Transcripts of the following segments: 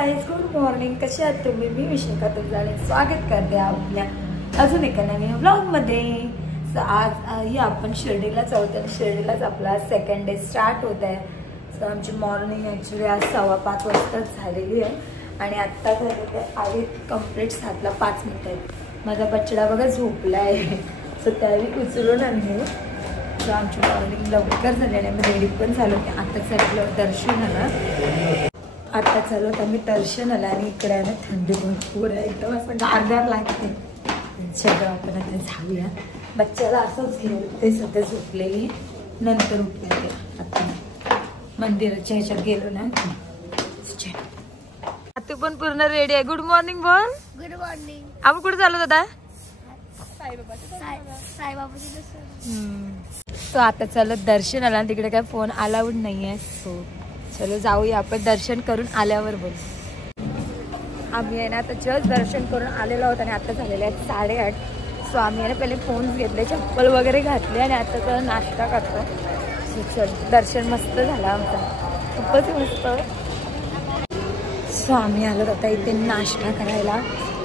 Guys, good morning. कसे आहात तुम्ही? मी विशाखा तुमचं स्वागत करते आपल्या अजून एका नवीन व्लॉगमध्ये. सो आज आपण शिर्डीलाच आहोत आणि शिर्डीलाच आपला सेकंड डे स्टार्ट होत आहे. सो आमची मॉर्निंग ॲक्च्युली आज 5:15 वाजताच झालेली आहे आणि आत्ता झालेलं आहे आधी कंप्लीट 7:05 आहेत. माझा बच्चा बघा झोपला आहे. सो त्यावेळी उचलून आणले. सो आमची मॉर्निंग लवकर झालेली आहे. मी रेडी पण झालो की आत्ताच झालं दर्शन आलं. आता चालू तर मी दर्शन आलं आणि इकडे आहे ना थंडी भरपूर आहे. एकदम असं गारगार लागते. सगळं आपण आता जाऊया. बच्चाला असंच घेऊ ते सध्या झोपलेली नंतर उठले. आता मंदिराच्या ह्याच्यात गेलो ना. तू पण पूर्ण रेडी आहे. गुड मॉर्निंग बोल. Good morning. आपण कुठे चालू दादा? तो आता चालत दर्शन आला. तिकडे काय फोन अलाउड नाही आहे. सो चलो जाऊया आपण. दर्शन करून आल्यावर बोल. आम्ही आहे ना आता जस्ट दर्शन करून आलेलो आहोत आणि आता झालेले आहेत 8:30. सो आम्ही आहे ना पहिले फोन घेतले, चप्पल वगैरे घातले आणि आता तर नाश्ता करतो. सो चल दर्शन मस्त झालं आमचं, खूपच मस्त. सो आम्ही आलो आता इथे नाश्ता करायला.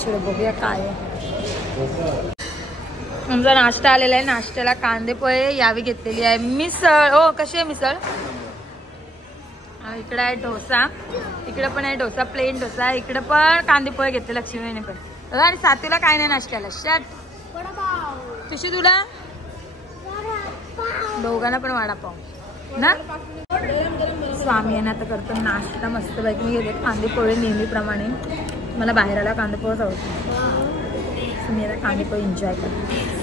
चलो बघूया काय आमचा नाश्ता आलेला आहे. नाश्त्याला कांदे पोहे यावी घेतलेली आहे. मिसळ. हो कशी आहे मिसळ? इकडे आहे डोसा. इकडे पण आहे डोसा, प्लेन डोसा. इकडे पण कांदे पोहे घेतले लक्ष्मीने पण. आणि साथीला काय नाही नाश्त्याला. शट तुशी तुला दोघांना पण वडापाव ना. स्वामी यांना आता करतो नाश्ता मस्त पैकी. मी घेते कांदे पोहे नेहमीप्रमाणे. मला बाहेरला कांदे पोहेच आवडतो. मी आता कांदे पोहे एन्जॉय करते.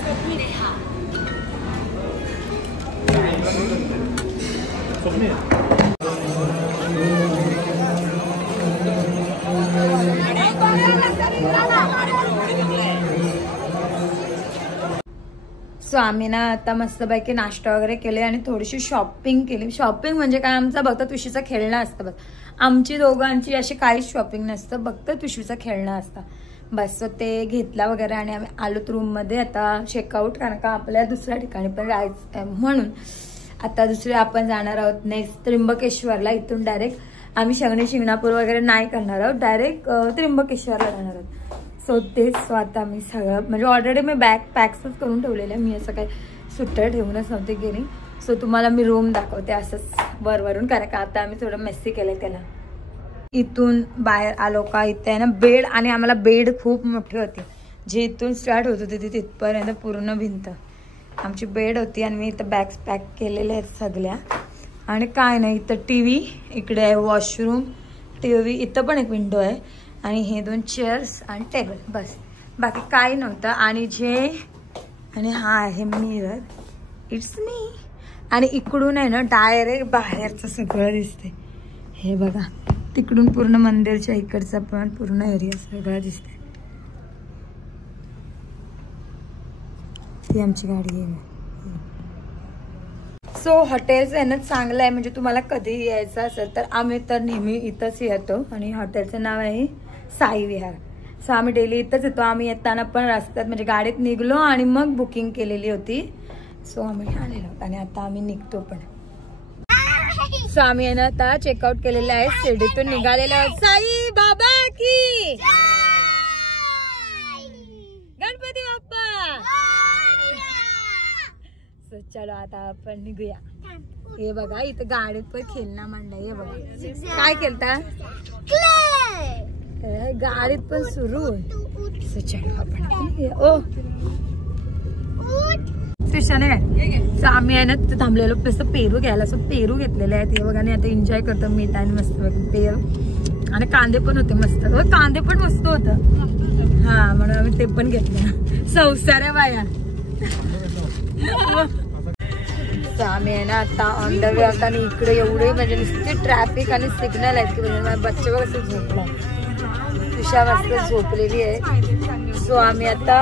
सो आम्ही ना आता मस्तपैकी नाश्ता वगैरे केले आणि थोडीशी शॉपिंग केली. शॉपिंग म्हणजे काय, आमचा बघता तुशीचं खेळणं असतं बस. आमची दोघांची अशी काहीच शॉपिंग नसतं, बघता तुशीचं खेळणं असतं बस. सो ते घेतला वगैरे आणि आम्ही आलोत रूममध्ये आता चेकआउट, कारण का आपल्या दुसऱ्या ठिकाणी पण जायचं आहे म्हणून. आता दुसरे आपण जाणार आहोत नेक्स्ट त्र्यंबकेश्वरला. इथून डायरेक्ट आम्ही शिंगणापूर वगैरे नाही करणार आहोत, डायरेक्ट त्र्यंबकेश्वरला जाणार आहोत. सो तेच. सो आता मी सगळं म्हणजे ऑलरेडी मी बॅग पॅक्सच करून ठेवलेलं आहे. मी असं काही सुट्टर ठेवूनच नव्हते गेली. सो तुम्हाला मी रूम दाखवते असंच वरवरून, कारण का आता आम्ही थोडं मेस्सी केलं त्याला. इथून बाहेर आलो का इथे आहे ना बेड, आणि आम्हाला बेड खूप मोठी होती. जे इथून स्टार्ट होत होती ती तिथपर्यंत पूर्ण भिंत आमची बेड होती. आणि मी इथं बॅग्स पॅक केलेल्या आहेत सगळ्या. आणि काय नाही, इथं TV, इकडे आहे वॉशरूम, TV, इथं पण एक विंडो आहे आणि हे 2 चेअर्स आणि टेबल, बस बाकी काही नव्हतं. आणि हा आहे मिरर, इट्स मी. आणि इकडून आहे ना डायरेक्ट बाहेरचं सगळं दिसते. हे बघा तिकडून पूर्ण मंदिरच्या इकडचा पण पूर्ण एरिया सगळा दिसते. ही आमची गाडी आहे. सो हॉटेलचं आहे ना चांगलं आहे, म्हणजे तुम्हाला कधी यायचं असेल तर आम्ही तर नेहमी इथंच येतो. आणि हॉटेलचं नाव आहे साई विहार. सो आम्ही डेली इथंच येतो. आम्ही येताना पण रस्त्यात म्हणजे गाडीत निघलो आणि मग बुकिंग केलेली होती. सो आम्ही आलेलो आणि आता आम्ही निघतो पण. सो आम्ही आहे ना आता चेकआउट केलेलं आहे. शिर्डीतून निघालेलो आहोत. साई बाबा की गणपती बाप्पा. सो चलो आता आपण निघूया. हे बघा इथं गाडीत पण खेळणं मांडलंय. हे बघा काय खेळता गाडीत पण सुरू आहे. सो चलो आपण ओ स्टेशन आहे. सो आम्ही आहे ना थांबलेलो तसं पेरू घ्यायला. सो पेरू घेतलेले आहेत. हे बघा आणि आता एन्जॉय करतो मीठ आणि मस्त पेरू. आणि कांदे पण होते मस्त. कांदे पण मस्त होतं. हा म्हणून आम्ही ते पण घेतलं. संसार बाया. सो आम्ही आहे ना आता ऑन द वे आता. आणि इकडे एवढे म्हणजे नुसते ट्रॅफिक आणि सिग्नल आहेत की म्हणजे बच्चा बघ असं झोपला. तुषा वाजता झोपलेली आहे. सो आम्ही आता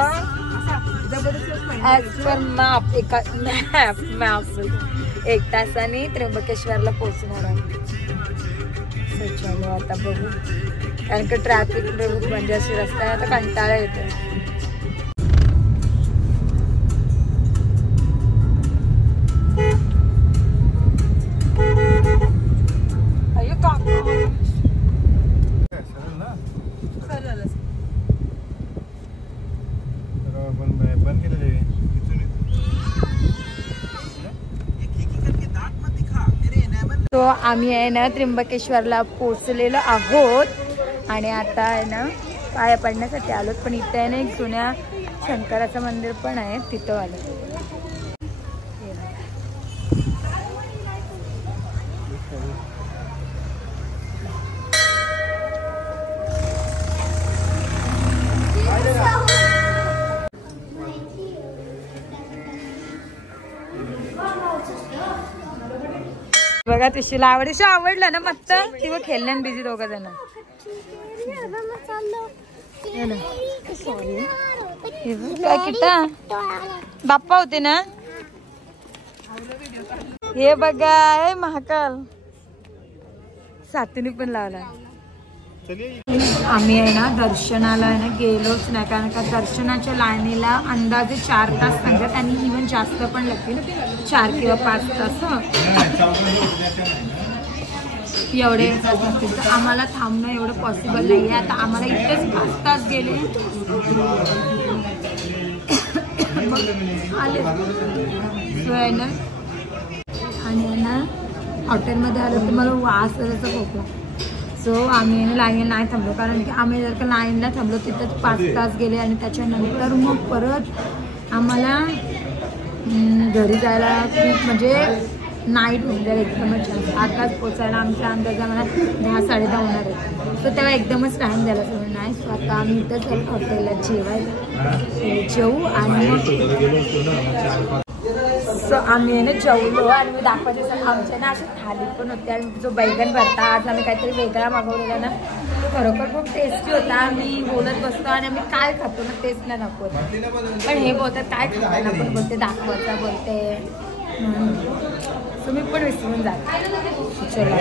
ॲज पर मॅप मॅप 1 तासाने त्र्यंबकेश्वरला पोहोचणार आहोत. सो चलो आता बघू, कारण की ट्रॅफिक म्हणजे अशी रस्त्याने आता कंटाळा येतो. तो आम्ही आहे ना त्र्यंबकेश्वरला पोचलेलो आहोत आणि आता आहे ना पाया पडण्यासाठी आलो. पण इथे आहे ना एक जुन्या शंकराचं मंदिर पण आहे, तिथं आलो. बघा तुशीला आवडलं ना मस्त. ती खेळण्यान बिझी दोघ जण. काय किटा बाप्पा होते ना. हे बघा हे महाकाल सातूनी पण लावला. आम्ही आहे ना दर्शनाला आहे ना गेलोच नाही, कारण का दर्शनाच्या लाईनीला अंदाजे 4 तास सांगतात आणि इव्हन जास्त पण लागतील, 4 किंवा 5 तास एवढे तास लागतील. तर आम्हाला थांबणं एवढं पॉसिबल नाही आहे. आता आम्हाला इथेच 5 तास गेले आले सो आहे ना. आणि आहे ना हॉटेलमध्ये आलं तर मला वास करायचा खोकला. सो आम्ही लाईन नाही थांबलो, कारण की आम्ही जर का लाईनला थांबलो तिथंच 5 तास गेले आणि त्याच्यानंतर मग परत आम्हाला घरी जायला खूप म्हणजे नाईट होऊन जाईल एकदमच. आताच पोचायला आमच्या अंदाजा मला 10-10:30 होणार आहे. सो तेव्हा एकदमच टाईम द्यायला सगळं नाही. सो आता आम्ही इथंच हॉटेलला जेवू आणि सो आम्ही आहे ना जेवलो आणि मी दाखवायचे आमच्या ना अशा थाली पण होत्या. आणि जो बैगन भरता आज आम्ही काहीतरी वेगळा मागवलेला ना, तो खरोखर खूप टेस्टी होता. आम्ही बोलत बसतो आणि आम्ही काय खातो ना टेस्ट नाही दाखवत, पण हे बोलतात काय खातो ना पण बोलते दाखवता बोलते. सो मी पण विसरून जाते. चला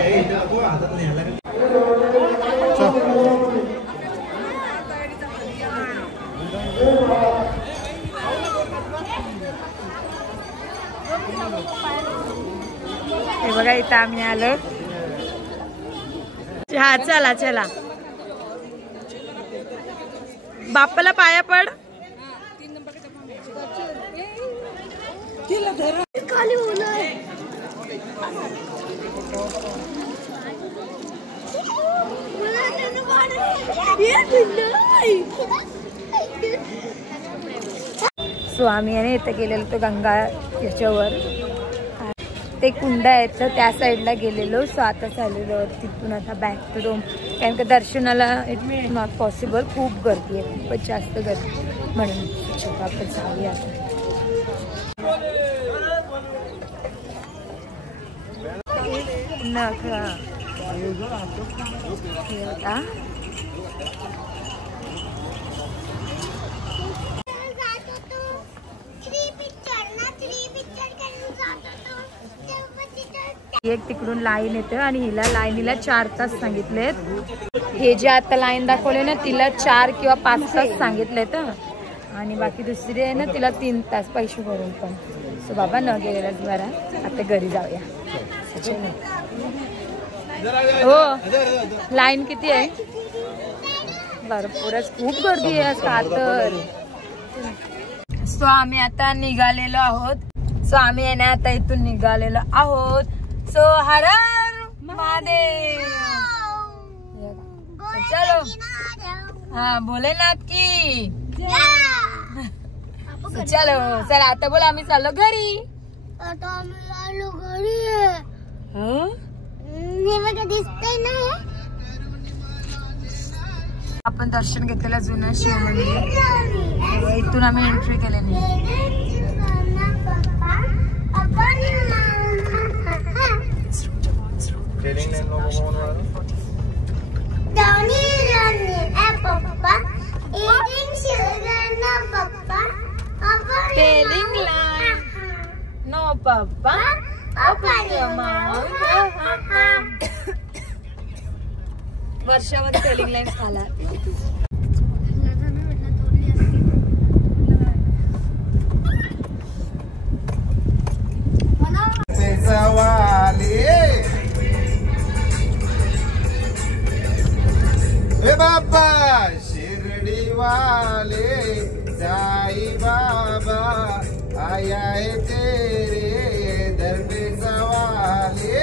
हे बघा इथं आम्ही आलो. हा चला चला बाप्पाला पाया पड. सो आम्ही आहे ना इथं गेलेलो तो गंगा याच्यावर ते कुंड आहेत तर त्या साईडला गेलेलो. सो आता चाललेलो तिथून आता बॅक टू रूम, कारण का दर्शनाला इट नॉट पॉसिबल, खूप गर्दी आहे, खूपच जास्त गर्दी म्हणून आपण जाऊया आता. एक तिकडून लाईन येते आणि हिला लाईनीला 4 तास सांगितलेत. हे जे आता लाईन दाखवले ना तिला 4 किंवा 5 तास सांगितलेत आणि बाकी दुसरी आहे ना तिला 3 तास पैसे भरून पण. सो बाबा न गेलेला बरा, आता घरी जाऊया. हो लाईन किती आहे भरपूरच, खूप गर्दी आहे का तर. सो आम्ही आता निघालेलो आहोत. सो आम्ही आहे ना आता इथून निघालेलो आहोत. सो हर हर महादेव. चलो हाँ भोलेनाथ की चलो चला आता बोला आम्ही चाललो घरी. आपण दर्शन घेतलेलं जुनं शिव मंदिर, इथून आम्ही एंट्री केलेली. No papa, open your mouth. वर्षामध्ये टेलिंग लाईन झाला. बाबा शिरडी वाले साई बाबा आया है तेरे दर पे सवाले.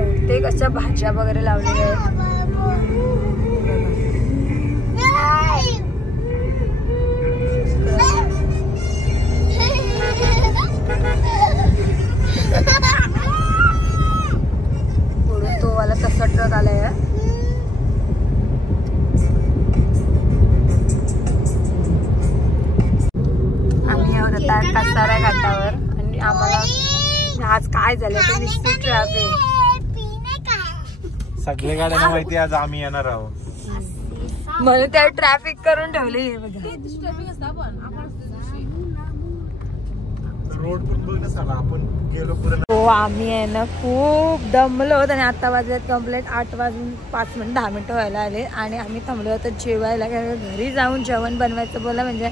बहुतेक अशा भाज्या वगैरे लावलेल्या आहेत. पुढून तो वाला तसा ट्रक आलाय. आम्ही आहोत आता कसारा घाटावर आणि आम्हाला आज काय झालं तर नुसती ट्रॅफिक. सगळ्या गाड्यांना माहिती आज आम्ही येणार आहोत म्हणून त्या ट्रॅफिक करून ठेवली. रोड पण बघ ना, आपण गेलो हो आम्ही आहे ना खूप दमलो होतो आणि आता वाजल्यात कम्प्लीट 8 वाजून 5 मिनिट 10 मिनिटं व्हायला आले आणि आम्ही थांबलो होतो जेवायला. घरी जाऊन जेवण बनवायचं बोला म्हणजे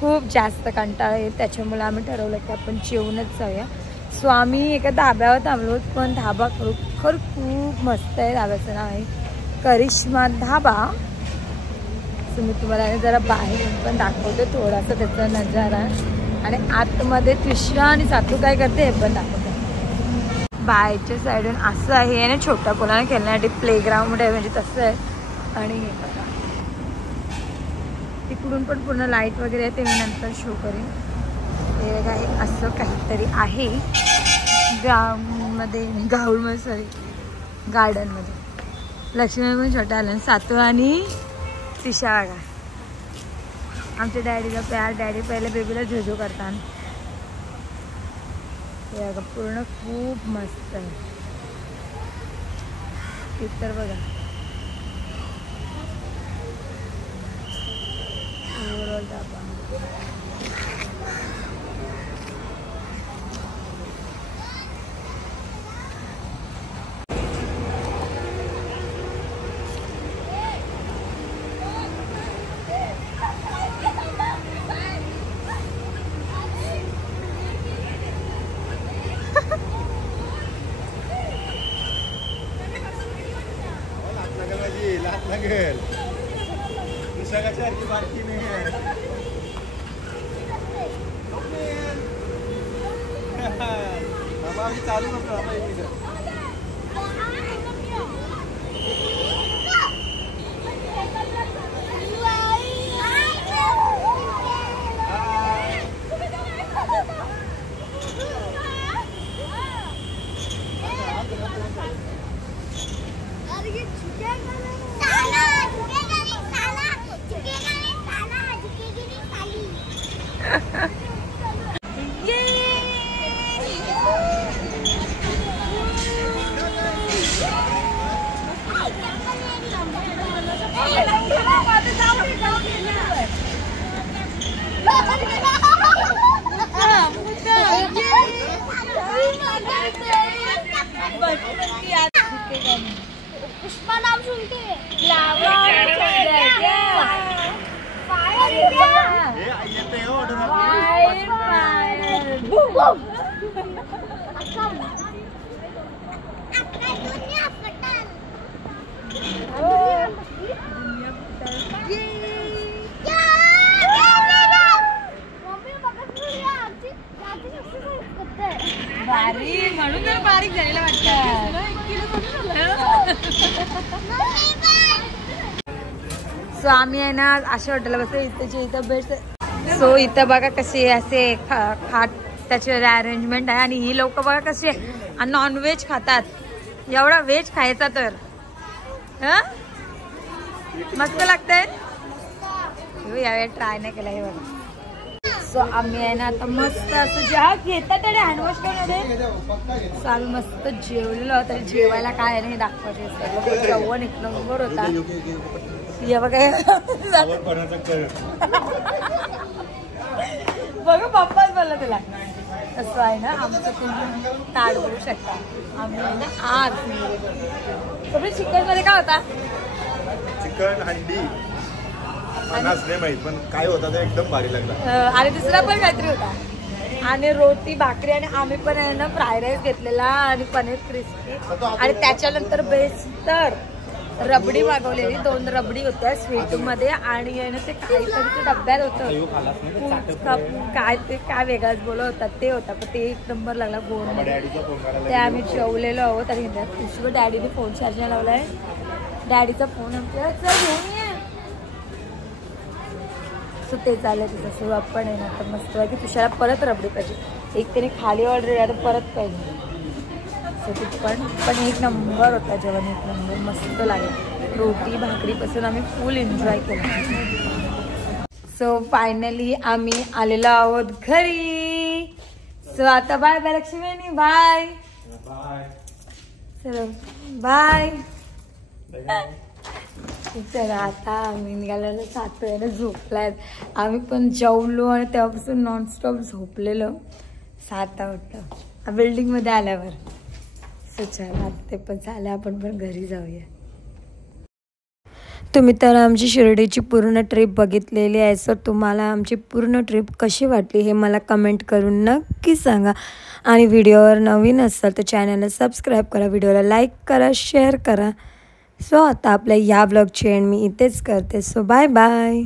खूप जास्त कंटाळा येईल. त्याच्यामुळे आम्ही ठरवलं की आपण जेवूनच जाऊया. सो आम्ही एका धाब्यावर थांबलो पण धाबा खरोखर खूप मस्त आहे. धाब्याचं नाव आहे करिश्मा धाबा. सो मी तुम्हाला जरा बाहेर पण दाखवते थोडासा त्याचा नजारा आणि आतमध्ये त्रिशा आणि सातू काय करते हे पण दाखवते. बाहेरच्या साईडून असं आहे ना छोट्या मुलांना खेळण्यासाठी प्लेग्राऊंड आहे म्हणजे तसं आहे. आणि हे बघा तिकडून पण पूर्ण लाईट वगैरे आहे ते मी नंतर शो करेन. हे काय असं काहीतरी आहे ग्राउंडमध्ये गाऊडमध्ये सॉरी गार्डनमध्ये. लक्ष्मी पण छोटा आला सातू आणि त्रिशा बघा. आमच्या डॅडीला प्यार. डॅडी पहिले बेबीला झोझो करतात. हे बघा पूर्ण खूप मस्त आहे. इतर बघा ओव्हरऑल धाबा. लागेल सगळ्याची बारकी नाही आहे. आम्ही चालू करतो पुष्पा नाम सुन के म्हणून बारीक झालेला वाटतं. सो आम्ही आहे ना अशा हॉटेलला बसतो इथं इथं बेस्ट. सो इथं बघा कसे असे खाट त्याचे अरेंजमेंट आहे आणि ही लोक बघा कसे नॉनव्हेज खातात. एवढा व्हेज खायचा तर मस्त लागतंय. यावेळी ट्राय नाही केला हे बघा. सो आम्ही आहे ना आता मस्त असं जेव्हा घेतात त्याने हँडवॉश करून सो आम्ही मस्त जेवलेलो होतं. जेवायला काय आहे हे दाखवायचे. जेवण एक नंबर होता. बघा पप्पाच बोलला तुला असं आहे ना. आमचं तुम्ही ताट बघू शकता. आम्ही आहे ना आज सगळे चिकन मध्ये काय होता चिकन हंडी नाही माहित पण काय होता ते एकदम भारी लागला. आणि दुसरा पण काहीतरी होता आणि रोटी भाकरी आणि आम्ही पण आहे ना फ्राय राईस घेतलेला आणि पनीर क्रिस्पी आणि त्याच्यानंतर बेस्ट तर रबडी मागवलेली, 2 रबडी होत्या स्वीटमध्ये आणि आहे ना ते काहीतरी ते डब्यात होतं काय ते काय वेगळाच बोलत होतात ते होता, पण ते 1 नंबर लागला गोड. ते आम्ही जेवलेलो आहोत आणि तुझ्या डॅडीने फोन चार्जला लावलाय. डॅडीचा फोन आमच्या घेऊन ये. सो ते चाललं तिचं सो आपण आहे ना तर मस्त आहे की तुझ्याला परत रबडी पाहिजे. एक त्याने खाली ऑर्डर आहे तर परत पाहिजे. सो ती पण 1 नंबर होता जेवण, 1 नंबर मस्त लागेल. रोटी भाकरीपासून आम्ही फुल एन्जॉय केला. सो फायनली आम्ही आलेलो आहोत घरी. सो आता बाय बाय लक्ष्मी, बाय चलो बाय. चला आता आम्ही निघालेलो जातोय ना, झोपलाय. आम्ही पण जेवलो आणि तेव्हापासून नॉनस्टॉप झोपलेलो 7 वाजता बिल्डिंगमध्ये आल्यावर. सो चला ते पण झालं, आपण पण घरी जाऊया. तुम्ही तर आमची शिर्डीची पूर्ण ट्रिप बघितलेली आहे. सो तुम्हाला आमची पूर्ण ट्रिप कशी वाटली हे मला कमेंट करून नक्की सांगा. आणि व्हिडिओवर नवीन असाल तर चॅनलला सबस्क्राईब करा, व्हिडिओला लाईक करा, शेअर करा. सो आता आपल्या या ब्लॉगची एंड मी इथेच करते. So bye bye.